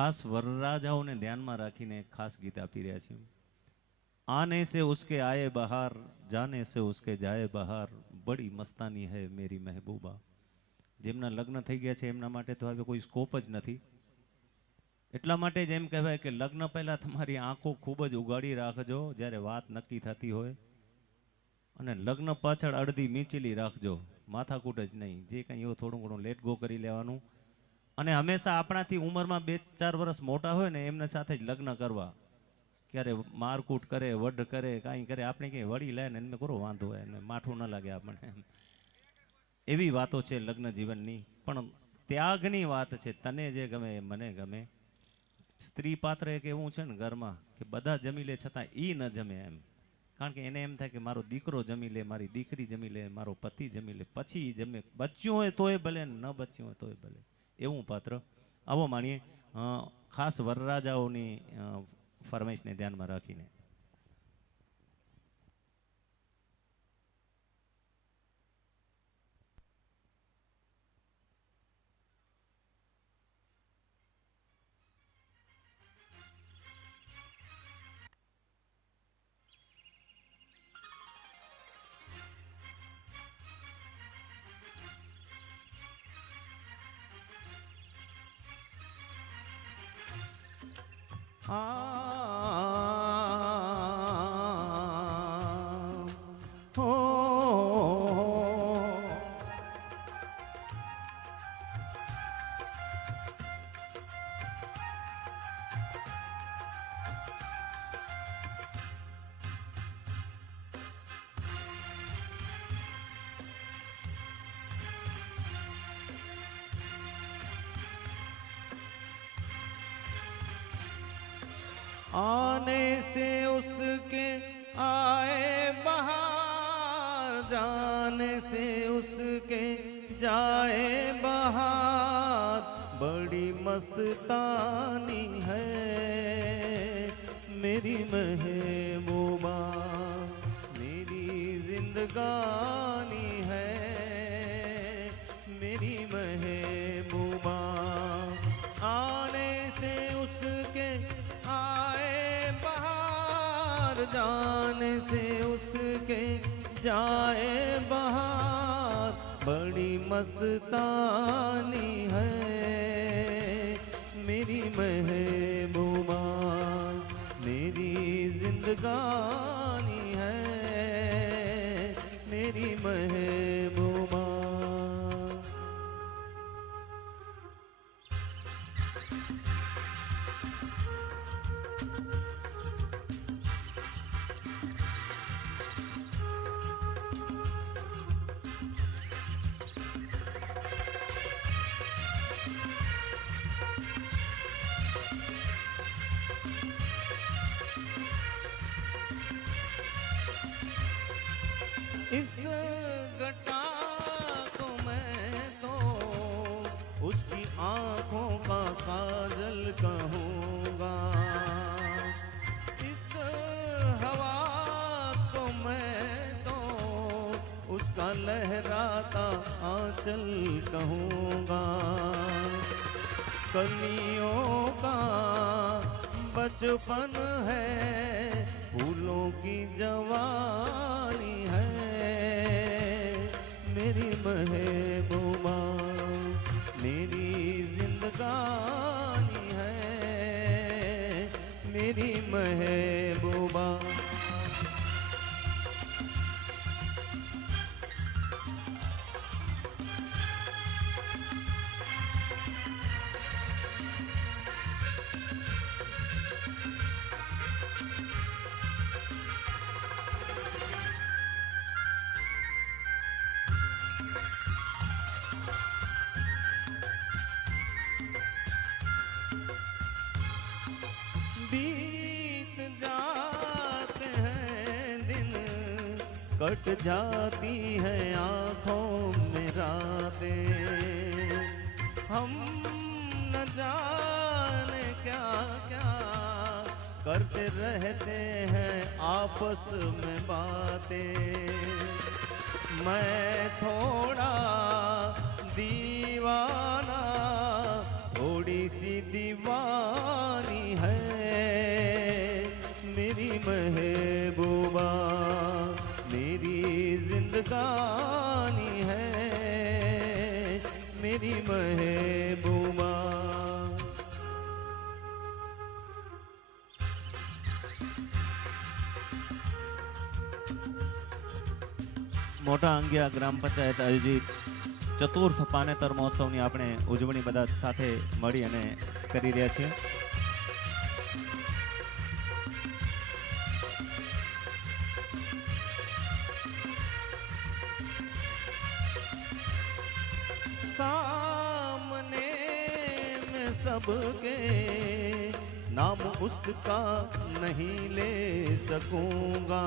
ખાસ વરરાજાઓને ધ્યાનમાં રાખીને એક ખાસ ગીત આપી રહ્યા છીએ। आने से उसके आए बहार, जाने से उसके जाए बहार, बड़ी मस्तानी है मेरी महबूबा। જેમના લગ્ન થઈ ગયા છે એમના માટે તો હવે કોઈ સ્કોપ જ નથી, એટલા માટે જ એમ કહેવાય કે લગ્ન પહેલા તમારી આંખો ખૂબ જ ઉગાડી રાખજો જ્યારે વાત નક્કી થતી હોય, અને લગ્ન પાછળ અડધી મીચેલી રાખજો, માથાકૂટ જ નહીં, જે કંઈ એવું થોડું ઘણું લેટ ગો કરી લેવાનું। અને હંમેશા આપણાથી ઉંમરમાં 2-4 વર્ષ મોટા હોય ને એમના સાથે જ લગ્ન કરવા। ક્યારે મારકૂટ કરે, વઢ કરે, કાંઈ કરે, આપણે ક્યાંય વળી લે ને એને કરો વાંધો હોય ને માઠું ન લાગે આપણને, એવી વાતો છે લગ્ન જીવનની। પણ ત્યાગની વાત છે, તને જે ગમે મને ગમે। સ્ત્રી પાત્ર એક એવું છે ને ઘરમાં કે બધા જમી લે છતાં એ ન જમે એમ, કારણ કે એને એમ થાય કે મારો દીકરો જમી લે, મારી દીકરી જમી લે, મારો પતિ જમી લે, પછી એ જમે, બચ્યું હોય તોય ભલે ન બચ્યું હોય તોય ભલે, એવું પાત્ર। આવો માણીએ ખાસ વરરાજાઓની ફરમાઈશને ધ્યાનમાં રાખીને। आने से उसके आए बहार, जाने से उसके जाए बहार, बड़ी मस्तानी है मेरी महबूबा, मेरी जिंदगानी है मेरी महबूबा। आने से उसके आए बहार, जाने से उसके जाए बहार, बड़ी मस्तानी है मेरी महबूबा, मेरी जिंदगानी है मेरी महबूबा। इस घटा को मैं तो उसकी आंखों का काजल कहूँगा, इस हवा को मैं तो उसका लहराता आंचल कहूँगा। कलियों का बचपन है, फूलों की जवानी है मेरी महबूबा, मेरी जिंदगानी है मेरी महबूबा। बीत जाते हैं दिन, कट जाती है आँखों में रातें, हम न जाने क्या क्या करते रहते हैं आपस में बातें। मैं थोड़ा दीवाना, थोड़ा थोड़ी सी दीवानी है मेरी महबूबा, मेरी जिंदगानी है मेरी महबूबा। મોટા અંગિયા ગ્રામ પંચાયત આયોજિત ચતુર્થ પાનેતર મહોત્સવની આપણે ઉજવણી બધા સાથે મળી અને કરી રહ્યા છીએ. सामने मैं सबके नाम उसका नहीं ले सकूंगा,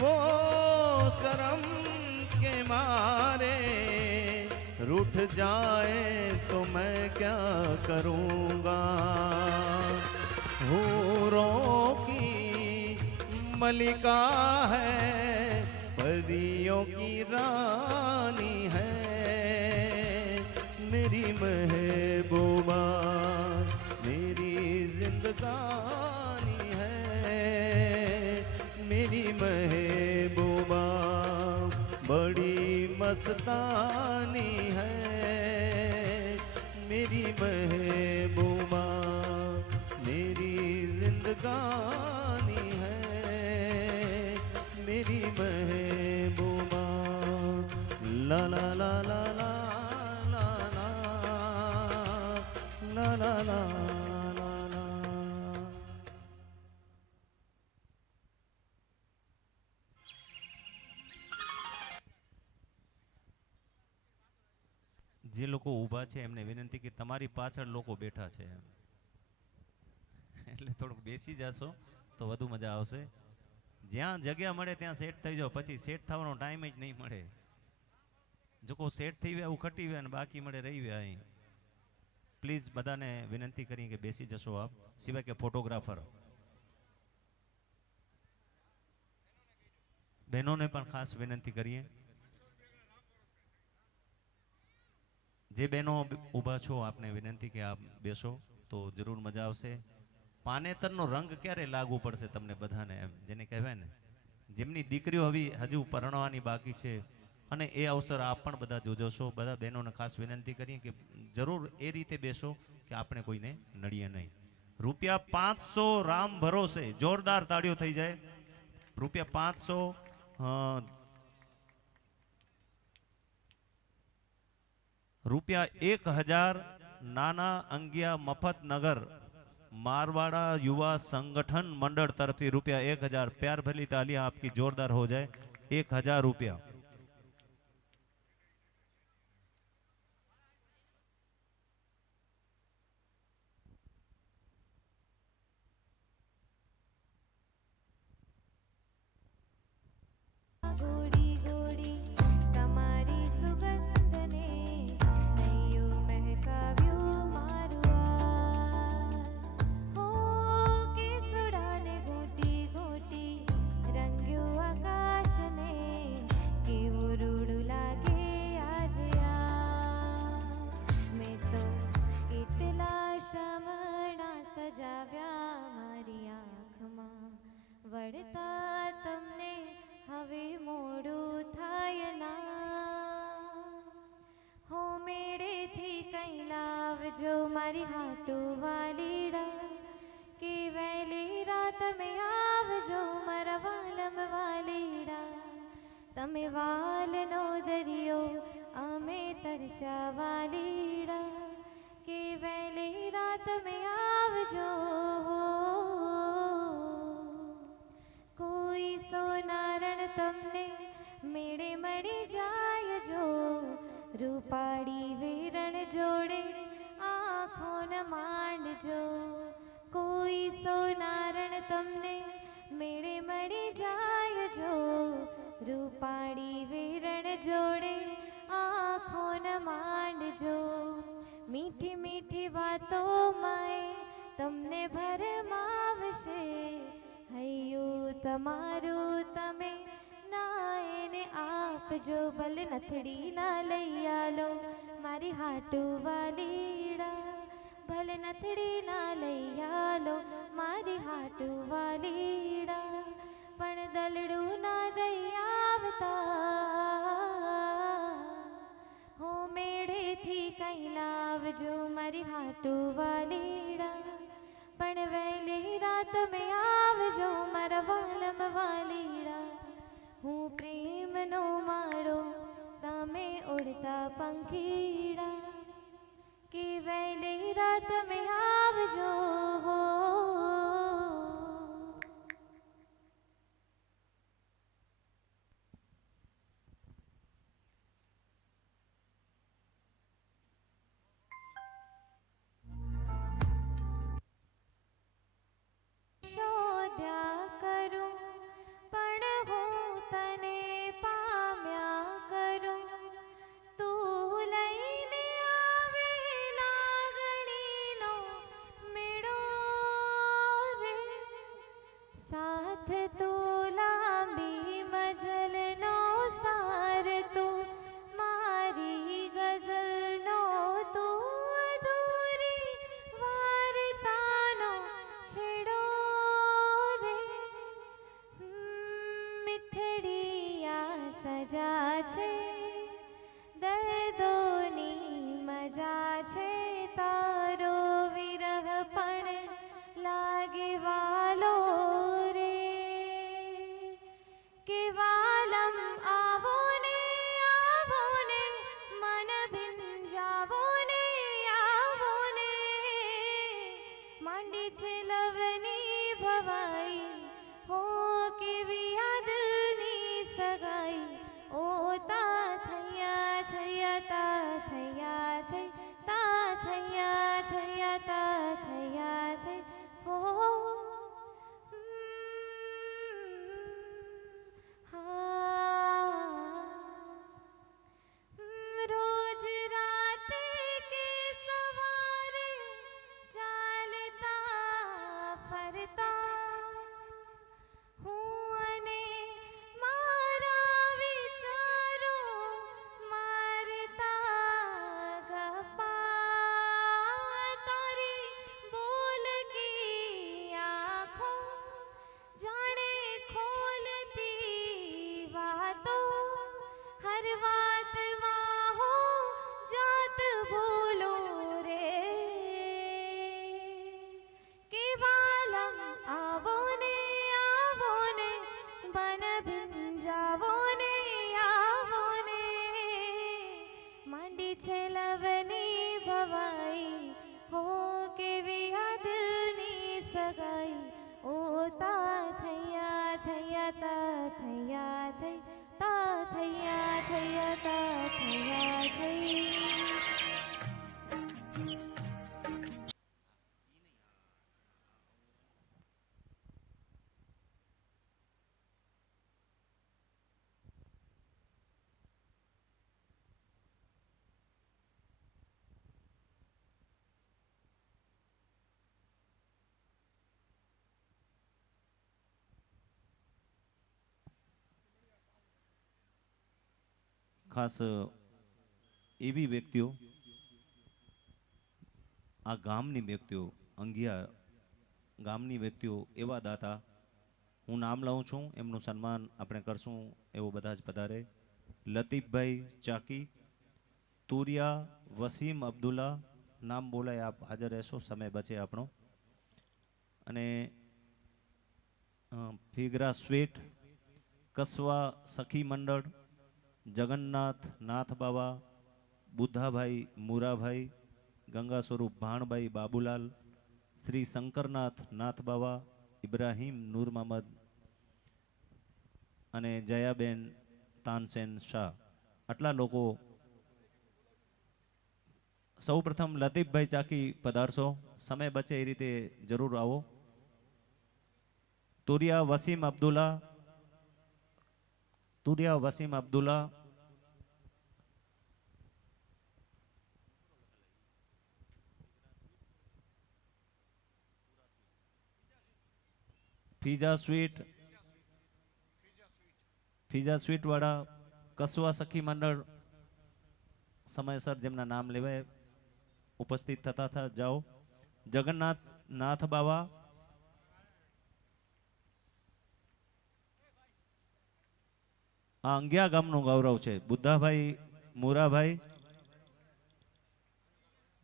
वो शर्म के मारे रूठ जाए तो मैं क्या करूंगा। हूरों की मलिका है, परियों की रानी है मेरी महबूबा, मेरी जिंदगानी है मेरी महबूबा। बड़ी मस्तानी है मेरी महबूबा, मेरी जिंदगानी है मेरी महबूबा। ला ला ला ला ला ला ला ला ला ला ला। જે લોકો ઊભા છે એમને વિનંતી કે તમારી પાછળ લોકો બેઠા છે એટલે થોડુંક બેસી જશો તો વધુ મજા આવશે. જ્યાં જગ્યા મળે ત્યાં સેટ થઈ જાઓ, પછી સેટ થવાનો ટાઈમ જ નહીં મળે. જો કોઈ સેટ થઈ ગયા એવું ખટી ગયા અને બાકી મળે રહી ગયા અહીં. પ્લીઝ બધાને વિનંતી કરી કે બેસી જશો આપ, સિવાય કે ફોટોગ્રાફર બહેનોને પણ ખાસ વિનંતી કરીએ. જે બહેનો ઊભા છો આપને વિનંતી કે આપ બેસો તો જરૂર મજા આવશે. પાનેતરનો રંગ ક્યારે લાગુ પડશે તમને બધાને, એમ જેને કહેવાય ને, જેમની દીકરીઓ હજુ પરણવાની બાકી છે અને એ અવસર આપ પણ બધા જોજો. બધા બહેનોને ખાસ વિનંતી કરીએ કે જરૂર એ રીતે બેસો કે આપણે કોઈને નડીએ નહીં. રૂપિયા 500 રામ ભરોસે જોરદાર તાળીઓ થઈ જાય. રૂપિયા 500 રૂપિયા 1000 નાના અંગિયા મફતનગર मारवाड़ा युवा संगठन मंडल तरफ से रुपया 1000. प्यार भली तालियां आपकी जोरदार हो जाए. 1000 रुपया. વળતા તમને હવે મોડું થાય ના, હો મેળેથી કઈ લાવજો મારી હાટુ વાલીડા, કે વહેલી રાત મેં આવજો મારા વાલમ વાલીડા. તમે વાલનો દરિયો અમે તરસ્યા વાલીડા, કે વહેલી રાત મેં આવજો. કોઈ સોનારણ તમને મેળે મળી જાય જો, રૂપાળી વેરણ જોડે આંખો ન માંડજો. કોઈ સોનારણ તમને મેળે મળી જાય જો, રૂપાળી વેરણ જોડે આંખો ન માંડજો. મીઠી મીઠી વાતો માય તમને ભરમાવશે, હૈયું તમારું તમે ના એને આપજો. ભલે નથડી ના લઈ આલો મારી મારી હાટુ વાલીડા ભલે નથડી ના લઈ આલો મારી હાટુ વાલીડા પણ દલડું ના દઈ આવતા હો મેળેથી કઈ લાવજો મારી હાટુ વાલીડા પણ વહેલી રાત મેં આવજો મારા વાલમ વાલીડા હું પ્રેમનો માળો તમે ઉડતા પંખીડા કે વહેલી રાત મેં આવજો શોધ્યા કરું પણ હું તને પામ્યા કરું તું લઈને આવે લાગણીનો મેળો રે સાથ તું લાંબી મજલનો સાર તું મારી ગઝલનો તું અધૂરી વાર્તાનો છેડો સજા છે દર્દોની મજા છે તારો વિરહ પણ લાગે વાલો રે કે વાલમ આવો ને મન ભીંજાવો ને આવો ને માંડી છે લવની ભવાઈ હો કેવી યાદની સગાઈ ઓ તા થયા થયા તા થયા થઈ તા થયા થયા તા થયા થઈ હો રોજ રાતે કે સવારે ચાલતા ફરતા હું અને મારા વિચારો મારતા ગપ્પા તારી બોલકી આંખો જાણે ખોલતી વાતો હર વાતમાં હો જાત ભૂલો રે કે વાલમ આવો ને બન ભીંજાવો ને આવો ને માંડી છે લવની ભવાઈ હો કેવી આ દિલની સગાઈ ઓ તા થયા થયા તા થયા થઈ તા થયા થયા તા થયા થઈ ખાસ એવી વ્યક્તિઓ આ ગામની વ્યક્તિઓ અંગિયા ગામની વ્યક્તિઓ એવા દાતા હું નામ લઉં છું એમનું સન્માન આપણે કરશું એવો બધા જ પધારે લતીફભાઈ ચાકી તુરિયા વસીમ અબ્દુલ્લા નામ બોલાય આપ હાજર રહેશો સમય બચે આપણો અને ફિગરા સ્વીટ કસવા સખી મંડળ જગન્નાથ નાથ બાવા બુદ્ધાભાઈ મુરાભાઈ ગંગા સ્વરૂપ ભાણભાઈ બાબુલાલ શ્રી શંકરનાથ નાથ બાવા ઇબ્રાહીમ નૂર મહમદ અને જયાબેન તાનસેન શાહ આટલા લોકો સૌપ્રથમ લતીફભાઈ ચાકી પધારશો સમય બચે એ રીતે જરૂર આવો તુરિયા વસીમ અબ્દુલ્લા ફીજા સ્વીટ વાળા કસવા સખી મંડળ સમયસર જેમના નામ લેવાય ઉપસ્થિત થતા થા જાઓ. જગન્નાથ નાથ બાવા, આ અંગિયા ગામનું ગૌરવ છે. બુદ્ધાભાઈ મુરાભાઈ,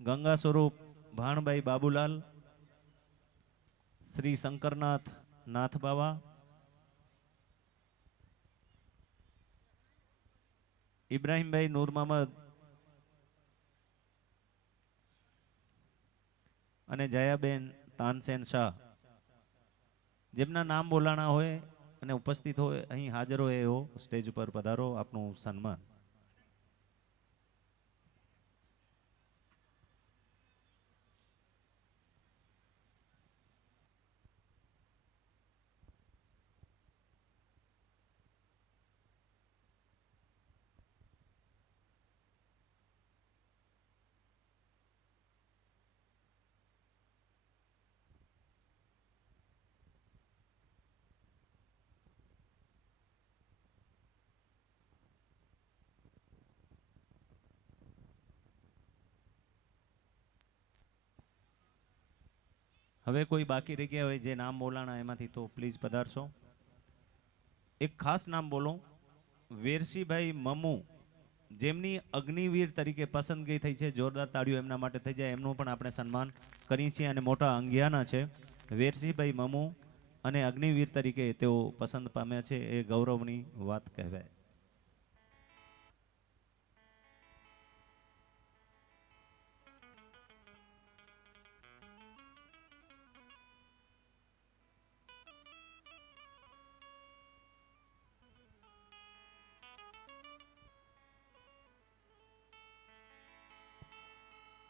ગંગા સ્વરૂપ ભાણભાઈ બાબુલાલ, શ્રી શંકરનાથ નાથ બાવા, ઇબ્રાહીમભાઈ નૂર મહમદ અને જયાબેન તાનસેન શાહ, જેમના નામ બોલાણા હોય અને ઉપસ્થિત હોય, અહીં હાજર હોય એવો સ્ટેજ ઉપર પધારો. આપનું સન્માન. હવે કોઈ બાકી રહી ગયા હોય જે નામ બોલાણા એમાંથી તો પ્લીઝ પધારશો. એક ખાસ નામ બોલો, વેરસીભાઈ મમુ, જેમની અગ્નિવીર તરીકે પસંદગી થઈ છે. જોરદાર તાળીઓ એમના માટે થઈ જાય. એમનું પણ આપણે સન્માન કરીએ છીએ અને મોટા અંગિયાના છે. વેરસીભાઈ મમુ અને અગ્નિવીર તરીકે તેઓ પસંદ પામ્યા છે, એ ગૌરવની વાત કહેવાય.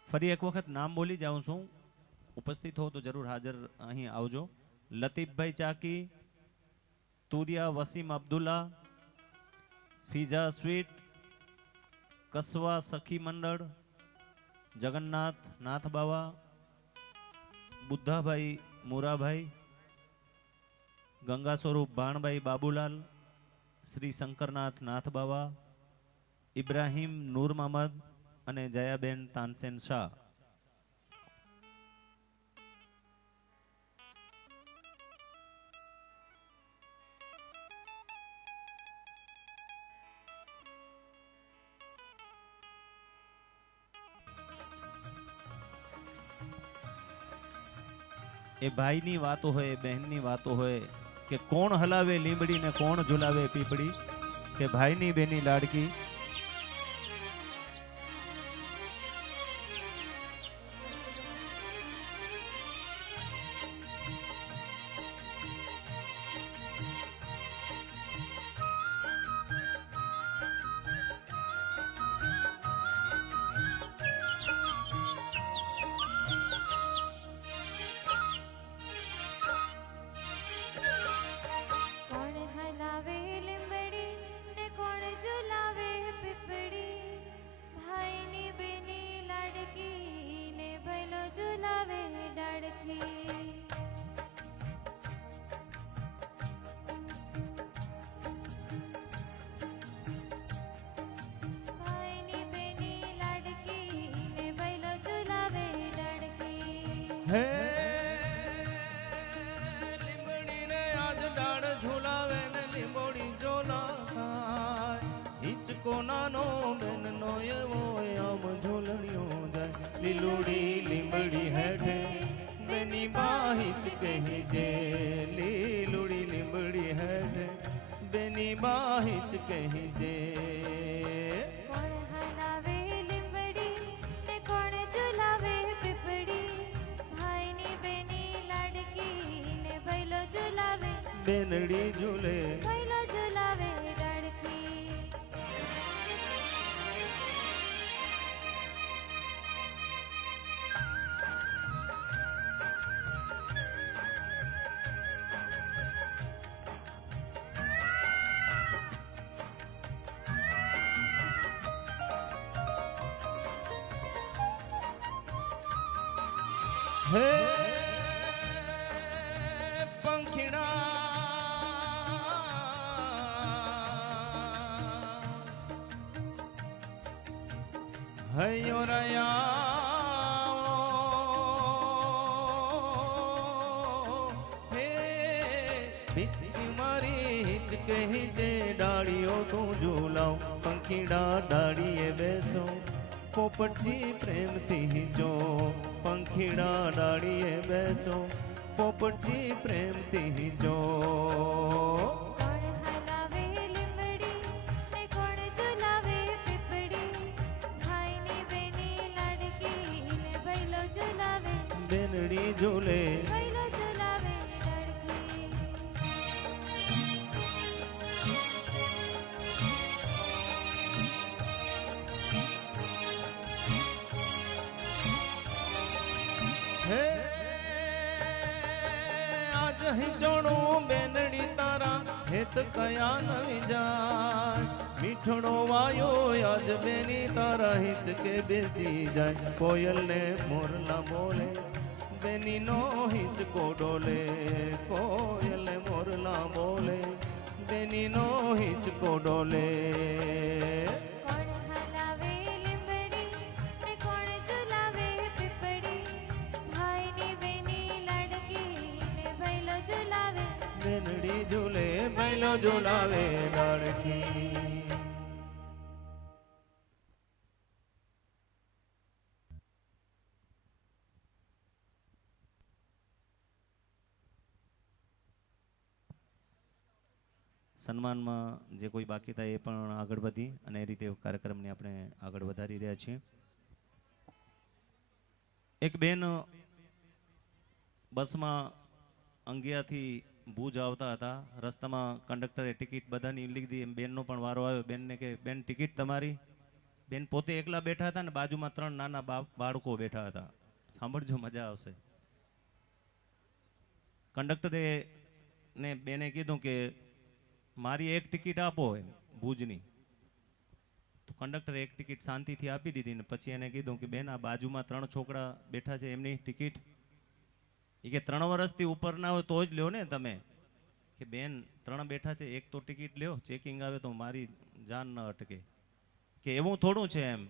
ફરી એક વખત નામ બોલી જાઉં છું. ઉપસ્થિત હો તો જરૂર હાજર અહીં આવજો. લતીફભાઈ ચાકી, તુરિયા વસીમ અબ્દુલ્લા, ફીઝા સ્વીટ, કસવા સખી મંડળ, જગન્નાથ નાથ બાવા, બુદ્ધાભાઈ મુરાભાઈ, ગંગા સ્વરૂપ ભાણભાઈ બાબુલાલ, શ્રી શંકરનાથ નાથ બાવા, ઇબ્રાહીમ નૂર મહમદ અને જયાબેન તાનસેન શાહ. એ ભાઈની વાતો હોય, બહેનની વાતો હોય કે કોણ હલાવે લીંબડી ને કોણ ઝુલાવે પીપળી, કે ભાઈની બેની લાડકી. કોણ હલાવે લીંબડી ને કોણ ઝુલાવે પીપળી, ભાઈની બેની લાડકી ને ભૈલો ઝુલાવે ડાળખી. ભાઈની બેની લાડકી ને ભૈલો ઝુલાવે ડાળખી. હે લીંબડીને આજ ડાળ ઝુલાવે ને લીંબોડી ઝોલા ખાય. હિંચકો નાનો બેનનો એવો આમ ઝૂલણિયો જાય. લીલુડી લીંબડી હેઠે બેની બા હિંચકે હિંચે. લીલુડી લીંબડી હેઠે બેની બા હિંચકે હિંચે. કોણ હલાવે લીંબડી ને કોણ ઝુલાવે પીપળી, ભાઈની બેની લાડકી ને ભૈલો ઝુલાવે, બેનડી ઝૂલે ભૈલો ઝુલાવે ડાળખી. હે પંખીડા હૈયો રયા હે ભીખી મારી હિચકે હિજે ડાળીઓ તું ઝૂલાવ પંખીડા ડાળીએ બેસો પોપટજી પ્રેમથી જો પંખીડા ડાળીએ બેસો પોપટજી પ્રેમથી જો કોણ હલાવે લીંબડી ને કોણ ઝુલાવે પીપળી ભાઈની બેની લાડકી ને ભૈલો ઝુલાવે બેનડી ઝૂલે ભૈલો ઝુલાવે લાડકી હે આજ હિંચોણું બેનડી તારા હેત કયા નવી જાય મીઠડો વાયો આજ બેની તારા હિંચકે બેસી જાય કોયલ ને મોરલા બોલે બેની નો હિંચકો ડોલે કોયલ ને મોરલા બોલે બેની નો હિંચકો ડોલે કોણ હલાવે લીંબડી ને કોણ ઝુલાવે પીપળી ભાઈની બેની લાડકી ને ભૈલો ઝુલાવે બેનડી ઝૂલે ભૈલો ઝૂલાવે લાડકી સન્માનમાં જે કોઈ બાકી હતા એ પણ આગળ વધી અને એ રીતે કાર્યક્રમને આપણે આગળ વધારી રહ્યા છીએ. એક બેન બસમાં અંગિયાથી ભુજ આવતા હતા. રસ્તામાં કંડક્ટરે ટિકિટ બધાની લીધી. એમ બેનનો પણ વારો આવ્યો. બેનને કે બેન ટિકિટ તમારી. બેન પોતે એકલા બેઠા હતા ને બાજુમાં 3 નાના બાળકો બેઠા હતા. સાંભળજો, મજા આવશે. કંડક્ટરે ને બેને કીધું કે મારી એક ટિકિટ આપો એમ ભુજની. તો કંડક્ટરે એક ટિકિટ શાંતિથી આપી દીધી ને પછી એને કીધું કે બેન આ બાજુમાં 3 છોકરા બેઠા છે એમની ટિકિટ. એ કે 3 વર્ષથી ઉપર ના હોય તો જ લ્યો ને તમે. કે બેન 3 બેઠા છે, એક તો ટિકિટ લ્યો, ચેકિંગ આવે તો મારી જાન ન અટકે. કે એવું થોડું છે એમ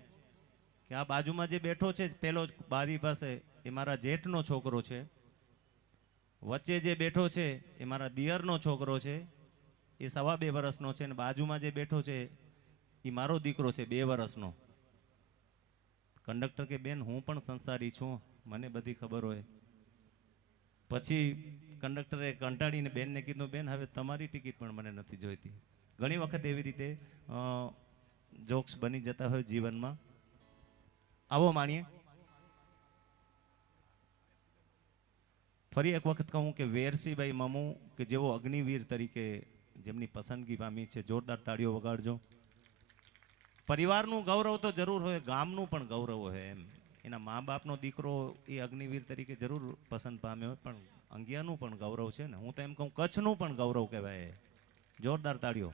કે આ બાજુમાં જે બેઠો છે પેલો બારી પાસે એ મારા જેઠનો છોકરો છે, વચ્ચે જે બેઠો છે એ મારા દિયરનો છોકરો છે, એ 2.25 વર્ષનો છે, અને બાજુમાં જે બેઠો છે એ મારો દીકરો છે 2 વર્ષનો. કંડક્ટર કે બેન હું પણ સંસારી છું, મને બધી ખબર હોય. પછી કંડક્ટરે કંટાળીને બેનને કીધું બેન હવે તમારી ટિકિટ પણ મને નથી જોઈતી. ઘણી વખત એવી રીતે જોક્સ બની જતા હોય જીવનમાં. આવો માણીએ. ફરી એક વખત કહું કે વેરસીભાઈ મમુ કે જેવો અગ્નિવીર તરીકે જેમની પસંદગી પામી છે, જોરદાર તાળીઓ વગાડજો. પરિવારનું ગૌરવ તો જરૂર હોય, ગામનું પણ ગૌરવ હોય. એમ એના મા બાપનો દીકરો એ અગ્નિવીર તરીકે જરૂર પસંદ પામ્યો હોય, પણ અંગિયાનું પણ ગૌરવ છે ને. હું તો એમ કહું કચ્છનું પણ ગૌરવ કહેવાય. જોરદાર તાળીઓ.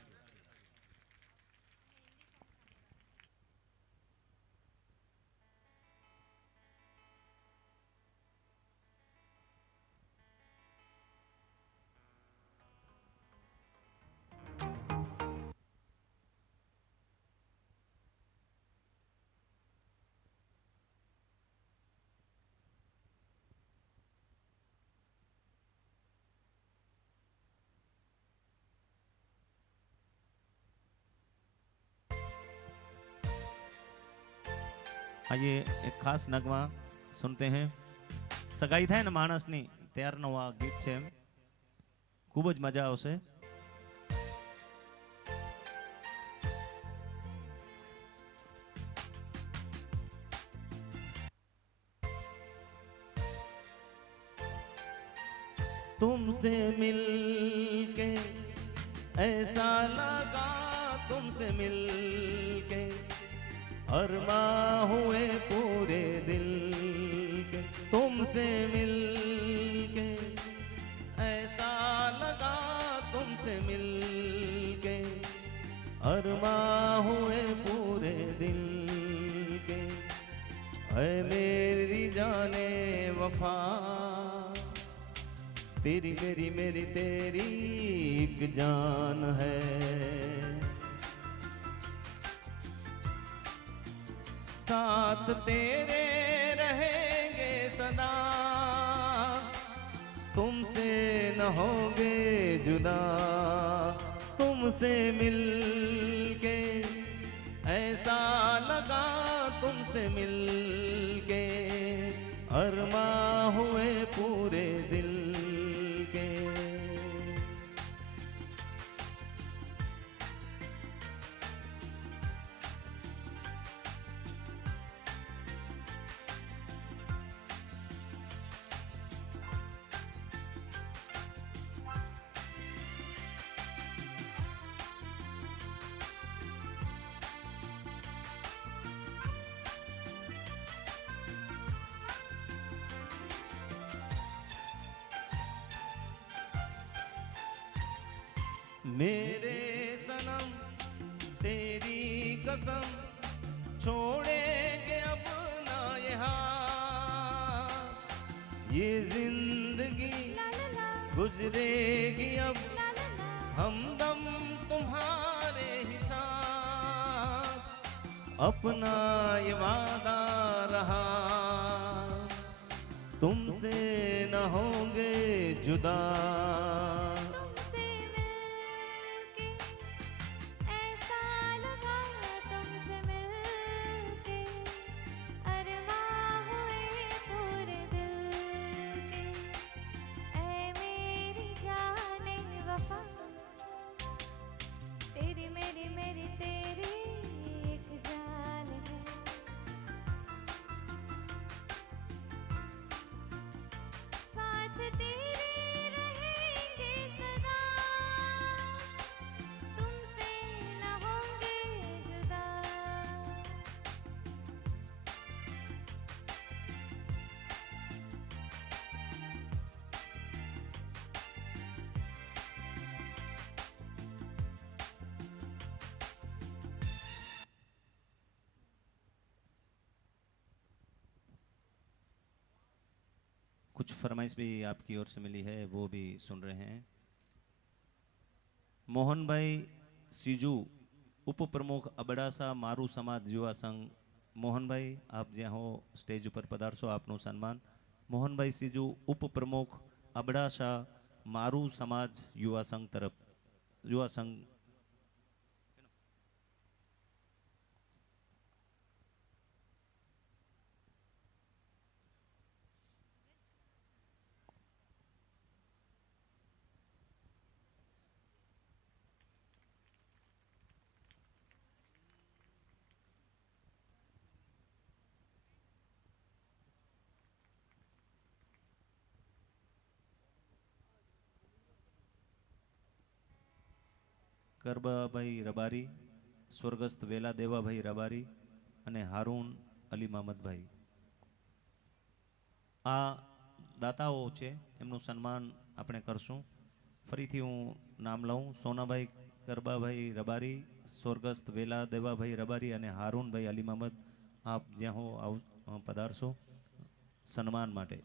आइए एक खास नगमा सुनते हैं. सगाई થાય ને માણસની ત્યારનો આ ગીત છે. ખૂબ જ મજા આવશે. तुमसे मिलके ऐसा लगा, तुमसे मिलके अरमा हुए पूरे दिल के. तुमसे मिलके ऐसा लगा, तुमसे मिलके अरमा हुए पूरे दिल के. है मेरी जाने वफा, तेरी मेरी मेरी तेरी एक जान है. साथ तेरे रहेंगे सदा, तुमसे न होंगे जुदा, तुमसे मिलके ऐसा लगा, तुमसे मिलके अरमा हुए पूरे दिल के। मेरे सनम तेरी कसम, छोड़ेंगे अब ना यहाँ, ये जिंदगी ला ला ला गुजरेगी अब ला ला ला। हमदम तुम्हारे ही साथ, अपना ये वादा रहा, तुमसे न होंगे जुदा। तुमसे मिलके ऐसा लगा, तुमसे मिलके अरवा हुए पूरे दिल के। ऐ मेरी जाने वफा, तेरी मेरी मेरी तेरी एक जान है। साथ तेरे रहेंगे सदा, तुमसे न होंगे जुदा। कुछ फरमाइश भी आपकी ओर से मिली है, वो भी सुन रहे हैं। मोहन भाई सीजू, उप प्रमुख अबડાસા મારું સમાજ યુવા સંઘ। મોહનભાઈ આપ જ્યાં હો સ્ટેજ ઉપર પધારશો, આપનું સન્માન। મોહનભાઈ સીજુ, ઉપ પ્રમુખ અબડાસા મારું સમાજ યુવા સંઘ તરફ, યુવા સંઘ। કરબાભાઈ રબારી, સ્વર્ગસ્થ વેલા દેવાભાઈ રબારી અને હારૂન અલી મામદભાઈ, આ દાતાઓ છે, એમનું સન્માન આપણે કરશું। ફરીથી હું નામ લઉં, સોનાભાઈ કરબાભાઈ રબારી, સ્વર્ગસ્થ વેલા દેવાભાઈ રબારી અને હારૂનભાઈ અલી મામદ, આપ જ્યાં હો પધારશો સન્માન માટે।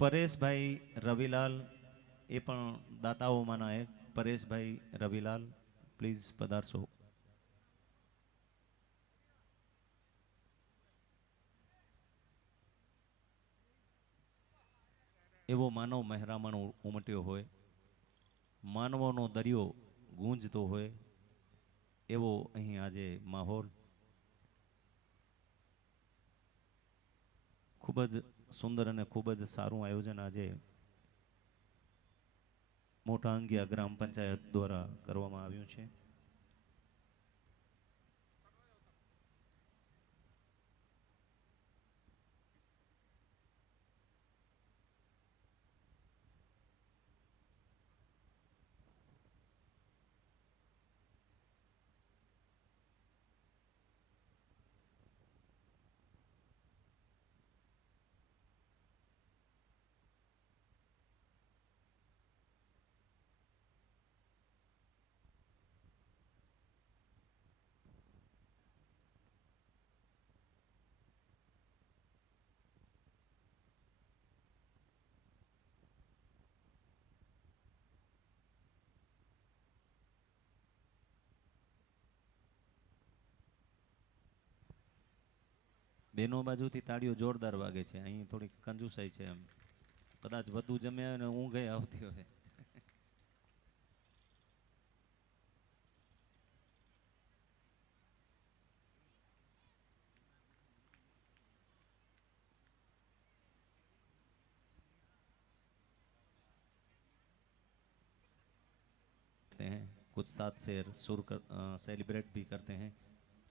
પરેશભાઈ રવિલાલ, એ પણ દાતાઓમાંના એક, પરેશભાઈ રવિલાલ, પ્લીઝ પધારશો। એવો માનવ મહેરામણ ઉમટ્યો હોય, માનવોનો દરિયો ગૂંજતો હોય, એવો અહીં આજે માહોલ। ખૂબ જ સુંદર અને ખૂબ જ સારું આયોજન આજે મોટા અંગિયા ગ્રામ પંચાયત દ્વારા કરવામાં આવ્યું છે। બેનો બાજુથી તાળીઓ જોરદાર વાગે છે, અહીં થોડીક કંજુસાઈ છે એમ. કદાચ વધુ જમ્યા હોય ને ઊંઘ આવતી હોય. हैं कुछ सात शेर सुर कर सेलिब्रेट भी करते हैं.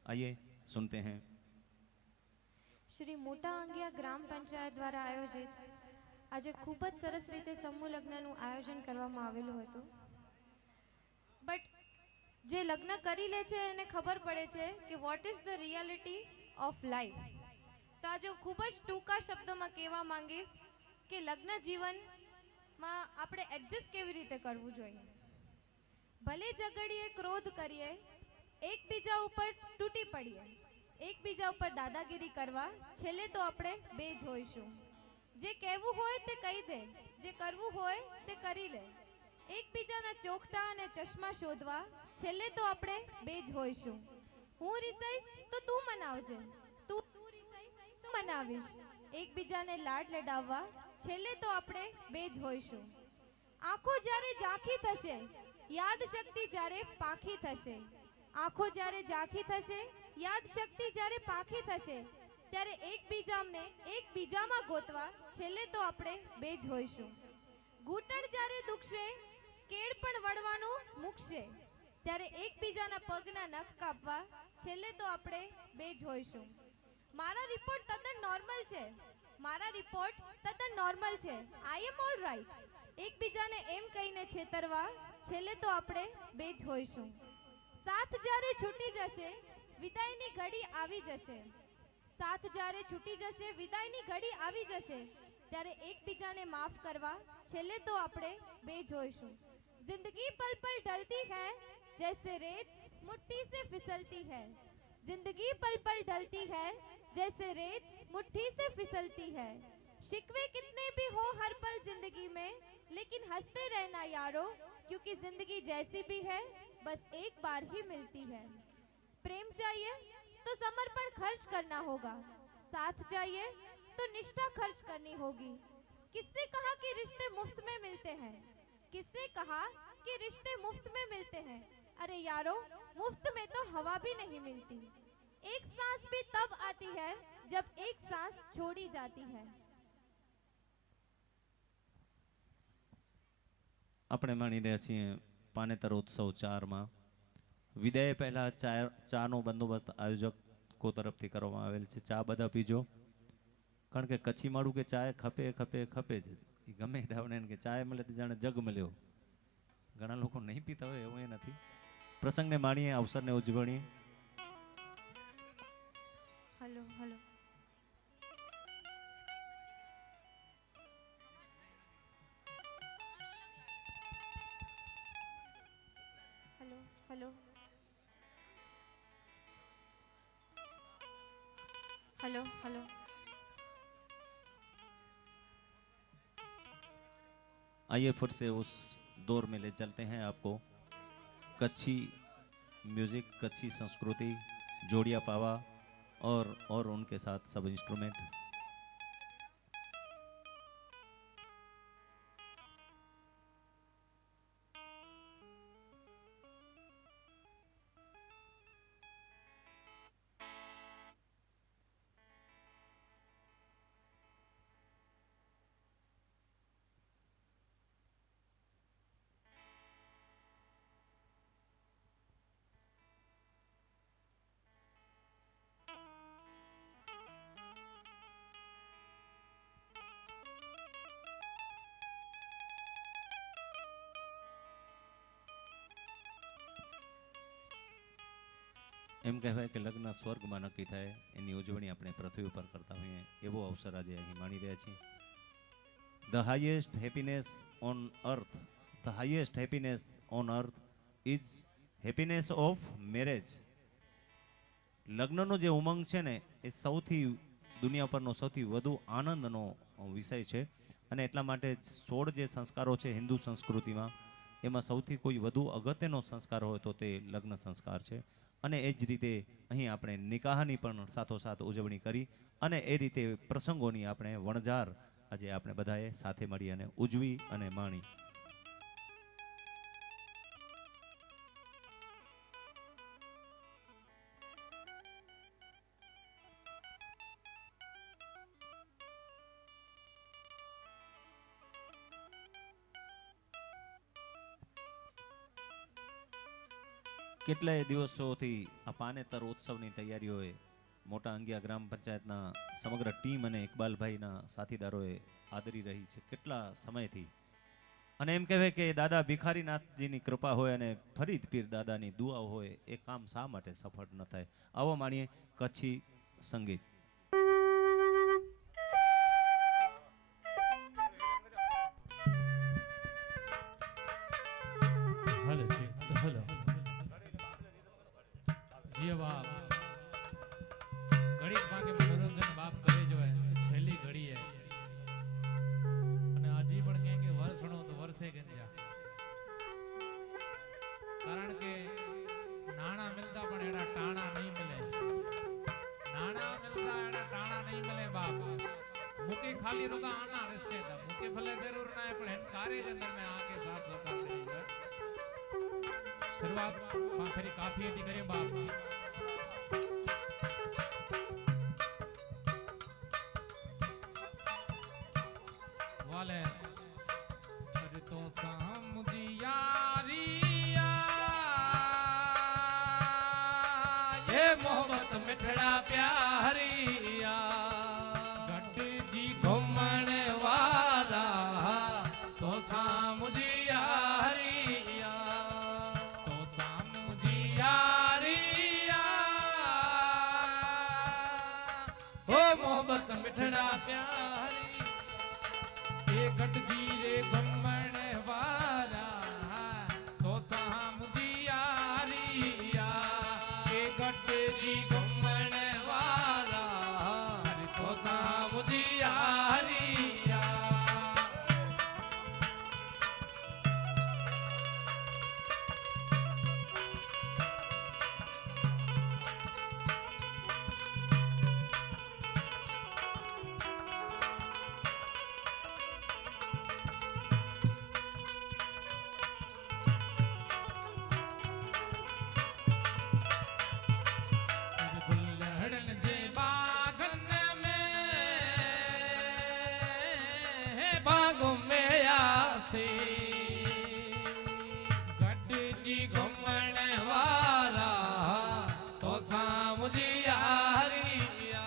आइए सुनते हैं. શ્રી મોટા આંગિયા ગ્રામ પંચાયત દ્વારા આયોજિત આજે ખૂબ જ સરસ રીતે સમૂહ લગ્નનું આયોજન કરવામાં આવેલું હતું. બટ જે લગ્ન કરી લે છે એને ખબર પડે છે કે what is the reality of life. તો આજે હું ખૂબ જ ટૂંકા શબ્દોમાં કહેવા માંગીશ કે લગ્ન જીવનમાં આપણે એડજસ્ટ કેવી રીતે કરવું જોઈએ. ભલે ઝઘડીએ, ક્રોધ કરીએ, એકબીજા ઉપર તૂટી પડીએ, એકબીજા ઉપર દાદાગીરી કરવા, છેલ્લે તો આપણે બે જ હોઈશું. જે કહેવું હોય તે કહી દે, જે કરવું હોય તે કરી લે. એકબીજાના ચોકટા અને ચશ્મા શોધવા, છેલ્લે તો આપણે બે જ હોઈશું. હું રીસાઈશ તો તું મનાવજે, તું રીસાઈશ તો મનાવીશ. એકબીજાને લાડ લડાવવા, છેલ્લે તો આપણે બે જ હોઈશું. આંખો જ્યારે ઝાંખી થશે, યાદ શક્તિ જ્યારે પાખી થશે. આંખો જ્યારે ઝાંખી થશે, યાદ શક્તિ જ્યારે પાખી થશે, ત્યારે એકબીજામાં ગોતવા, છેલ્લે તો આપણે બે જ હોઈશું. ઘૂંટણ જ્યારે દુખશે, કેળ પણ વળવાનું મૂકશે, ત્યારે એકબીજાના પગના નખ કાપવા, છેલ્લે તો આપણે બે જ હોઈશું. મારા રિપોર્ટ તદ્દન નોર્મલ છે, મારા રિપોર્ટ તદ્દન નોર્મલ છે, આઈ એમ ઓલ રાઈટ. એકબીજાને એમ કહીને છેતરવા, છેલ્લે તો આપણે બે જ હોઈશું. સાથ જ્યારે છૂટી જશે, વિદાયની ઘડી આવી જશે. સાથ જ્યારે છૂટી જશે, વિદાયની ઘડી આવી જશે, ત્યારે એકબીજાને માફ કરવા, છેલ્લે તો આપણે બે જ હોઈશું. जिंदगी पल पल ढलती है जैसे रेत मुट्ठी से फिसलती है. जिंदगी पल पल ढलती है जैसे रेत मुट्ठी से फिसलती है. शिकवे कितने भी हो हर पल जिंदगी में, लेकिन हंसते रहना यारो, क्योंकि जिंदगी जैसी भी है बस एक बार ही मिलती है. प्रेम चाहिए तो समर्पण खर्च करना होगा, साथ चाहिए तो निष्ठा खर्च करनी होगी. किसने कहा कि रिश्ते मुफ्त में मिलते हैं? किसने कहा कि रिश्ते मुफ्त में मिलते हैं? अरे यारो, मुफ्त में तो हवा भी नहीं मिलती. एक सांस भी तब आती है जब एक सांस छोड़ी जाती है. આપણે માણી રહ્યા છીએ પાનેતર ઉત્સવ 4માં. વિદાય પહેલા ચાનો બંદોબસ્ત આયોજકો તરફથી કરવામાં આવેલ છે. ચા બધા પીજો, કારણ કે કચ્છી માળું કે ચાય ખપે ખપે ખપે જ. એ ગમે ધાવને કે ચાય મળે તો જાણે જગ મળ્યો. ઘણા લોકો નહીં પીતા હોય એવું એ નથી. પ્રસંગને માણીએ, અવસરને ઉજવણીએ. Hello hello hello hello hello hello आइए फिर से उस दौर में ले चलते हैं आपको. कच्छी म्यूजिक, कच्छी संस्कृति, जोड़िया पावा और उनके साथ सब इंस्ट्रूमेंट. એમ કહેવાય કે લગ્ન સ્વર્ગમાં નક્કી થાય, એની ઉજવણી આપણે પૃથ્વી ઉપર કરતા હોઈએ, એવો અવસર આજે અહીં માણી રહ્યા છીએ. The highest happiness on earth, the highest happiness on earth is happiness of marriage. લગ્નનો જે ઉમંગ છે ને, એ સૌથી દુનિયા પરનો સૌથી વધુ આનંદનો વિષય છે. અને એટલા માટે 16 જે સંસ્કારો છે હિન્દુ સંસ્કૃતિમાં, એમાં સૌથી કોઈ વધુ અગત્યનો સંસ્કાર હોય તો તે લગ્ન સંસ્કાર છે. અને એ જ રીતે અહીં આપણે નિકાહની પણ સાથોસાથ ઉજવણી કરી અને એ રીતે પ્રસંગોની આપણે વણઝાર આજે આપણે બધાએ સાથે મળી અને ઉજવી અને માણી. કેટલાય દિવસોથી આ પાનેતર ઉત્સવની તૈયારીઓએ મોટા અંગિયા ગ્રામ પંચાયતના સમગ્ર ટીમ અને ઇકબાલભાઈના સાથીદારોએ આદરી રહી છે કેટલા સમયથી. અને એમ કહેવાય કે દાદા ભિખારીનાથજીની કૃપા હોય અને ફરીદ પીર દાદાની દુઆ હોય એ કામ શા માટે સફળ ન થાય. આવો માણીએ કચ્છી સંગીત. ઘડીક માંગે મનોરંજન બાપ કરે જો છેલ્લી ઘડી હે અને હજી પણ કે વર્ષણો તો વર્ષે કે કારણ કે નાણા મિલતા પણ એડા ટાણા નહીં મિલે. નાણા મિલતા એડા ટાણા નહીં મિલે બાપ. मुके खाली रुका आना रिश्ते था मुके भले जरूर ना है पर कार्य के अंदर में आके साथ सहकार देंगे. शुरुआत फिर काफी थी करें बाप. वाले अरे तो सामुदी यारिया ये मोहब्बत मिठड़ा प्यारिया गड्डी घुमण वाला तो सामुदी यारिया तो सामुदी यारिया ओ मोहब्बत मिठड़ा प्यारी गट जीरे घुमण वाला तो सामुदी यारिया के गट जी घुमण वाला तो सामुदी यारिया गड्डी घुमण वाला तो सामुदी यारिया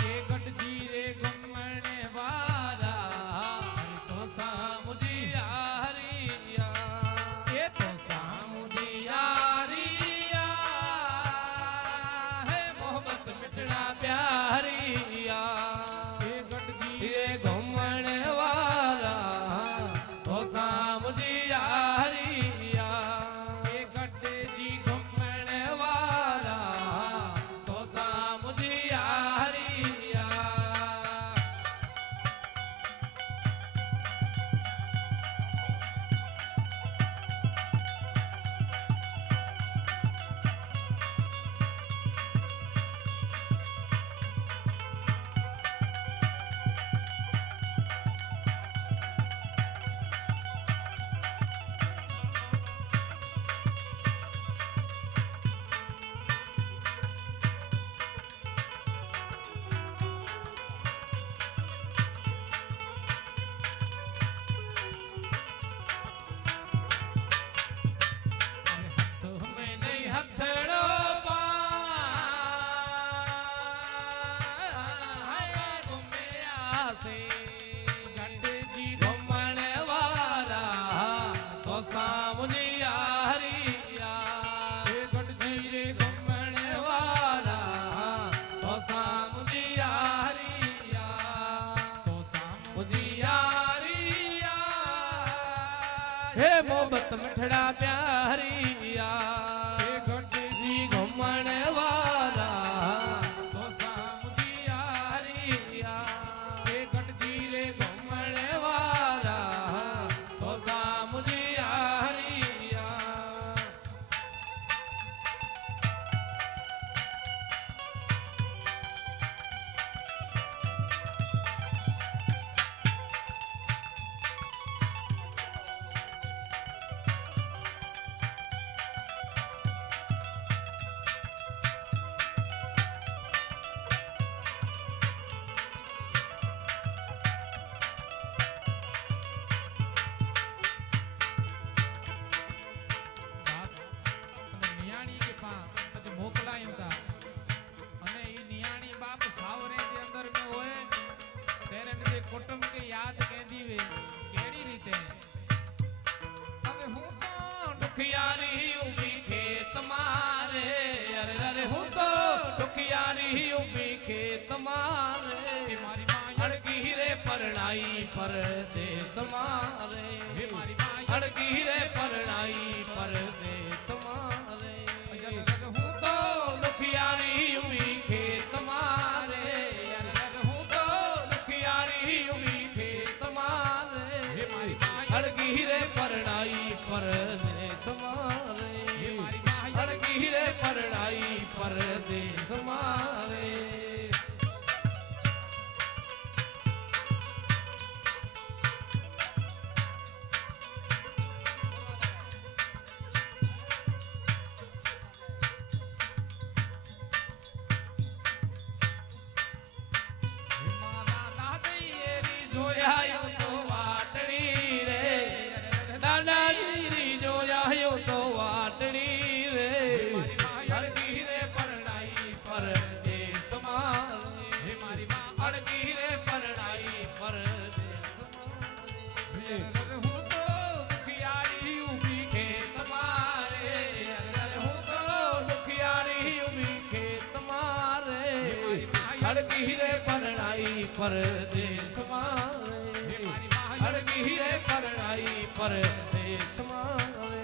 के गड्डी रे घुमण वाला तो सामुदी यारिया ये तो सामुदी यारिया है मोहब्बत मिठड़ा प्यारिया के गड्डी रे घुमण वाला तो सामुदी यारिया ये गड्डे जी घुमण वाला तो सामुदी यारिया हे मोहब्बत मिठड़ा प्यारिया हे गड्डी घुमण वाला तो सामुदी यारिया हे गड्डी रे घुमण वाला तो सामुदी यारिया યાદ કેદી વે કેડી રીતે હવે હું તો દુખિયારી ઉભી ખેત મારે અરે અરે હું તો દુખિયારી ઉભી ખેત મારે મારી માં અડકી રે પરણાઈ પરદેશ મારે મારી માં અડકી રે પરણાઈ પરદેશ મારે હું તો દુખિયારી ઉભી ખેત મારે હું તો દુખિયારી ઉભી ખેત મારે મારી માં અડકી રે પરણાઈ પરદેશ મારે મારી માં અડકી રે પરણાઈ પરદેશ મારે જોયાયો તો વાટડી રે દાદાજી જોયાયો તો વાટડી રે અડકી રે પરણાઈ પરદેશ મારે મારી માં અડકી રે પરણાઈ પરદેશ મારે હું તો દુખિયારી ઉભી ખેત મારે હું તો દુખિયારી ઉભી ખેત મારે અડકી રે પરણાઈ પરદેશ અડકી રે પરણાઈ પરદેશ મારે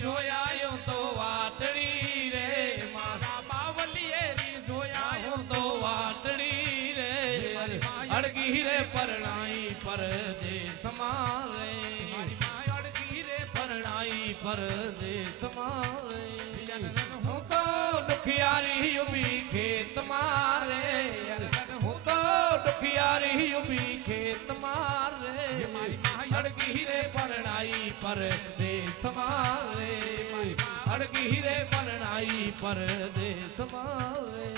જોયાયો તો વાટડી રે મારા બાવલિયેરી જોયાયો તો વાટડી રે અડકી રે પરણાઈ પરદેશ મારે અડકી રે પરણાઈ પરદેશ મારે હું તો દુખિયારી ઉભી ખેત મારે હું તો દુખિયારી ઉભી ખેત મારે અડકી રે પરણાઈ પરદેશ મારે અડકી રે પરણાઈ પરદેશ મારે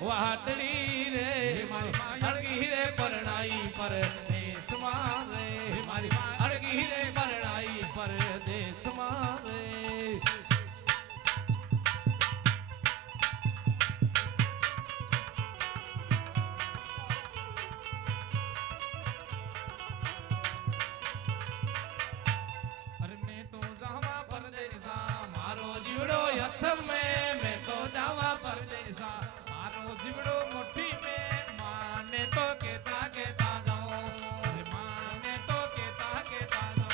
વાટડી રે અડકી રે પરણાઈ પરદેશ મારે મારી અડકી રે પરણાઈ પરદેશ મારે અરે મેં તો જાવા પરદેશા મારો જીવડો હથ મેં તો જાવા પરદેશા જીવડો મુઠ્ઠી में माने तो केता जाओ अरे माने तो केता जाओ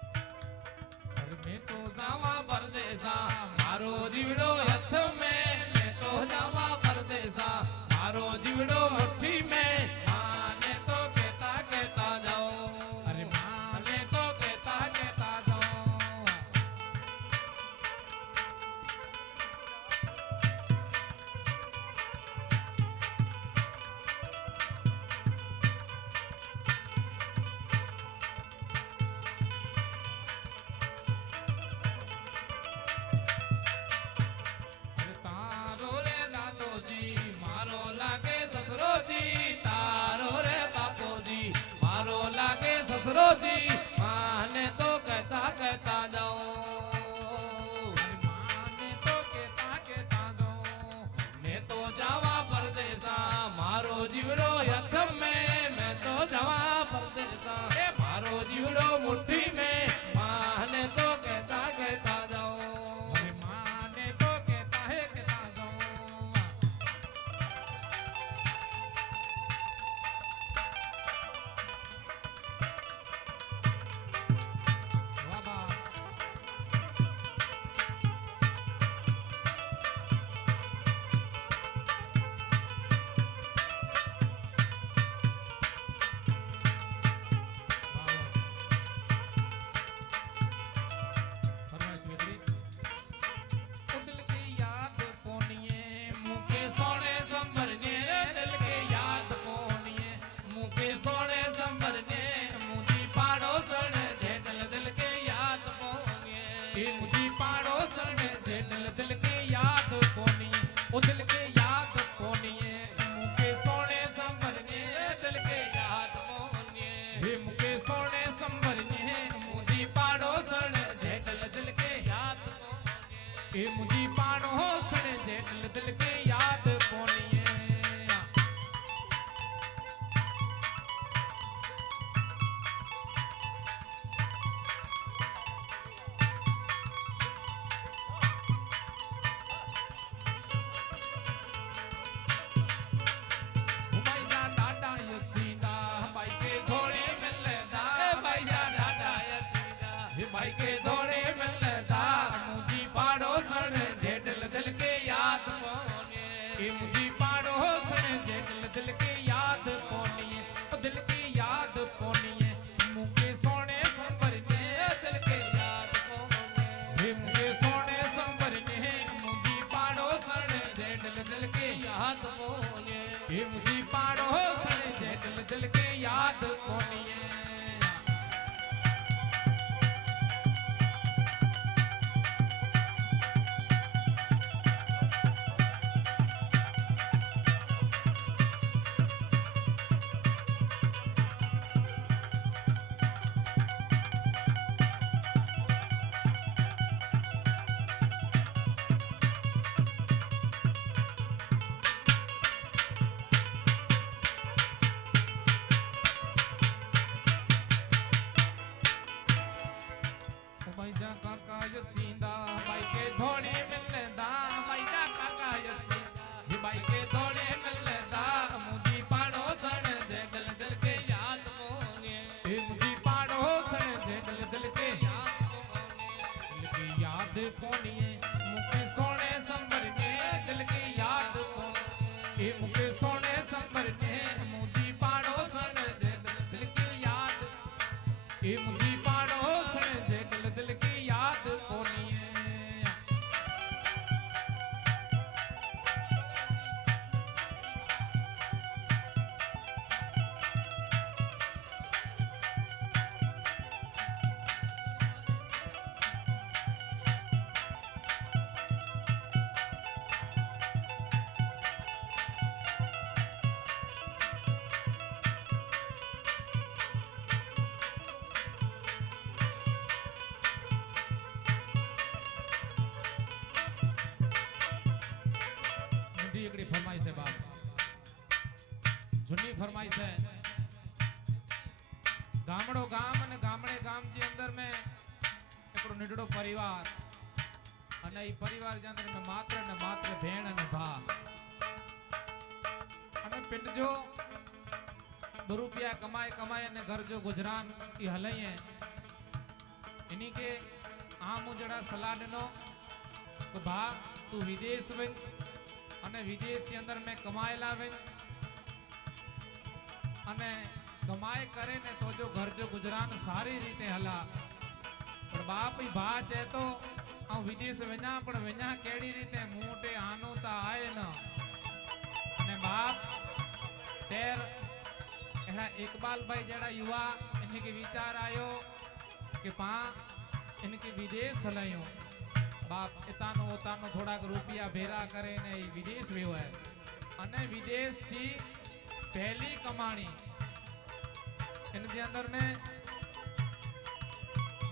अरे मैं तो जावा परदेसा मारो जीवड़ो हथ में मैं तो जावा परदेसा मारो जीवड़ो मुट्ठी में माने तो कहता जाओ अरे माने तो कहता जाओ ए मुझी पाणो सण जे दिल दिल के याद कोनी है भाई जा डाडा यसीदा भाई के घोड़े मिलदा भाई जा डाडा यसीदा भाई के घोड़े मिलदा मुझी पाड़ो सण जे दिल दिल के याद कोनी ए मुझी पाड़ो सण जे दिल दिल के याद कोनी है दिल की याद कोनी है मुके सोने संबर ने दिल के याद कोनी हे मुके सोने संबर ने मुझी पाड़ो सण जे दिल दिल के याद कोनी हे मुझी पाड़ो सण जे दिल दिल के याद कोनी है भाई जा काका यसीदा भाई के घोड़े मिलदा भाई जा काका यसीदा ये भाई के घोड़े मिलदा मुझी पाड़ो सण जे दिल दिल के याद मोने ए मुझी पाड़ो सण जे दिल दिल के याद मोने दिल की याद कोनी है मुके सोने संबर ने दिल की याद कोनी ए मुके सोने संबर ने मुझी पाड़ो सण जे दिल दिल के याद ए मुझी पाड़ो सण जे दिल दिल की याद कोनी है मुझी एकड़ी फरमाइश है बाप जुनी फरमाइश है गामड़ो गाम અને ગામડે ગામ જે અંદર में એકડો નિડડો પરિવાર અને ઈ પરિવાર જે અંદર में માત્ર ને માત્ર ભેણ અને ભા અને પિંડ જો 2 રૂપિયા કમાય કમાય અને ઘર જો ગુજરાન ઈ હલઈ है इन्हीं के आम उजड़ा सलाह नो तो भा तू विदेश वे અને વિદેશ ની અંદર મેં કમાયેલા વે અને કમાય કરે ને તો જો ઘર જો ગુજરાન સારી રીતે હલા પણ બાપ ઈ ભા છે તો આ વિદેશ વેના પણ વેના કેડી રીતે મોટે આનો તા આય ન અને બાપ તેર એના ઇકબાલ ભાઈ જેડા યુવા એને કે વિચાર આયો કે પા इनके विदेश हलायो बाप इतानो ओतानो थोड़ा रुपया भेरा करे ने विदेश व्यो है अने विदेश थी पहली कमाणी इन जे अंदर में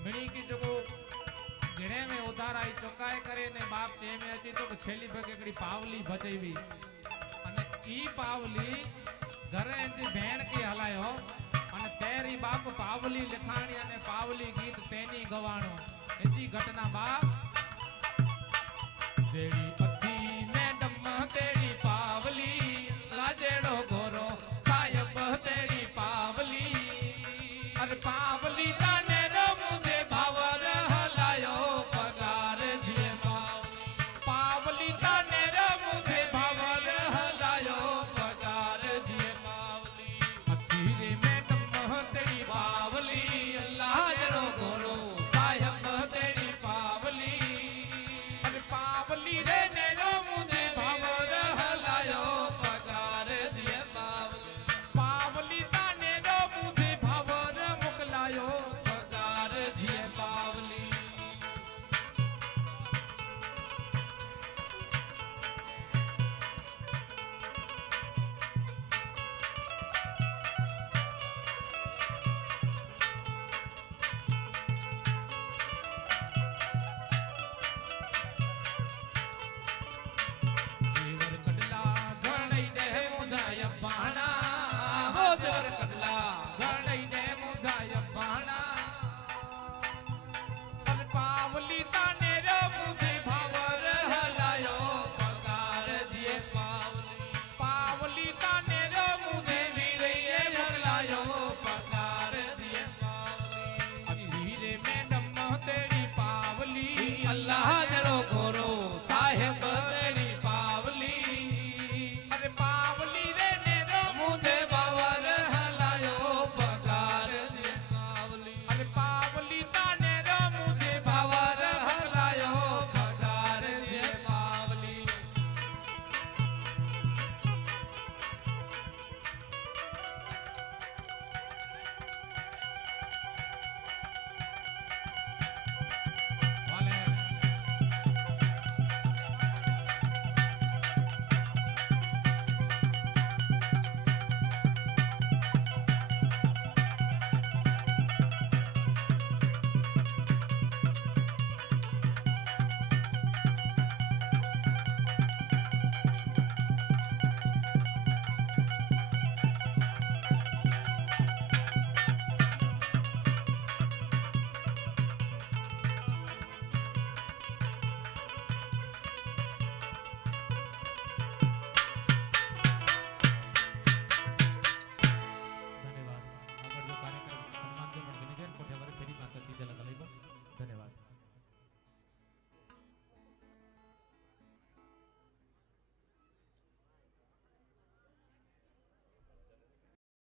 मिणी की जो गिणे में उधार आई चुकाए करे ने बाप चे में अची तो छेली भग एकड़ी पावली बचईवी अने ई पावली घरे जी भेण के हलायो અને તેરી બાપ પાવલી લખાણી અને પાવલી ગીત તેની ગવાણો એજી ઘટના બાપ જેડી અચ્છી મેડમ તેડી પાવલી લાજેડો ગોરો સાહેબ તેડી પાવલી અરે પાવલી તાને રમુદે ભાવર હલાયો પગાર જે પાવલી તાને રમુદે ભાવર હલાયો પગાર જે અચ્છી રે तेरी पावली लाजड़ो गोरो साहब तेरी पावली अरे पावली रे ने પાવલી